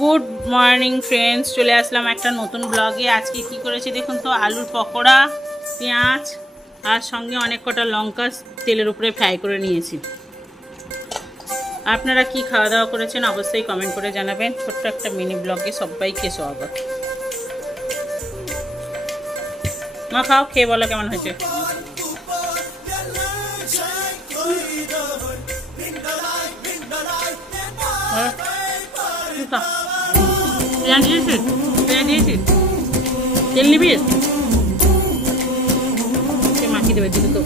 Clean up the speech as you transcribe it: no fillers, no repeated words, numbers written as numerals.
Good morning friends, চলে আসলাম একটা নতুন ব্লগে। আজকে কি করেছি দেখুন তো, আলুর পকোড়া, পেঁয়াজ আর সঙ্গে অনেক কটা লঙ্কা তেলের উপরে ফ্রাই করে নিয়েছি। আপনারা কি খাওয়া দাওয়া করেছেন অবশ্যই কমেন্ট করে জানাবেন। ছোট্ট একটা মিনি ব্লগে সবাইকে স্বাগত। মা খাও, খেয়ে বলো কেমন হয়েছে। তেল নিবি, মাখিয়ে দেবে দিদি তো।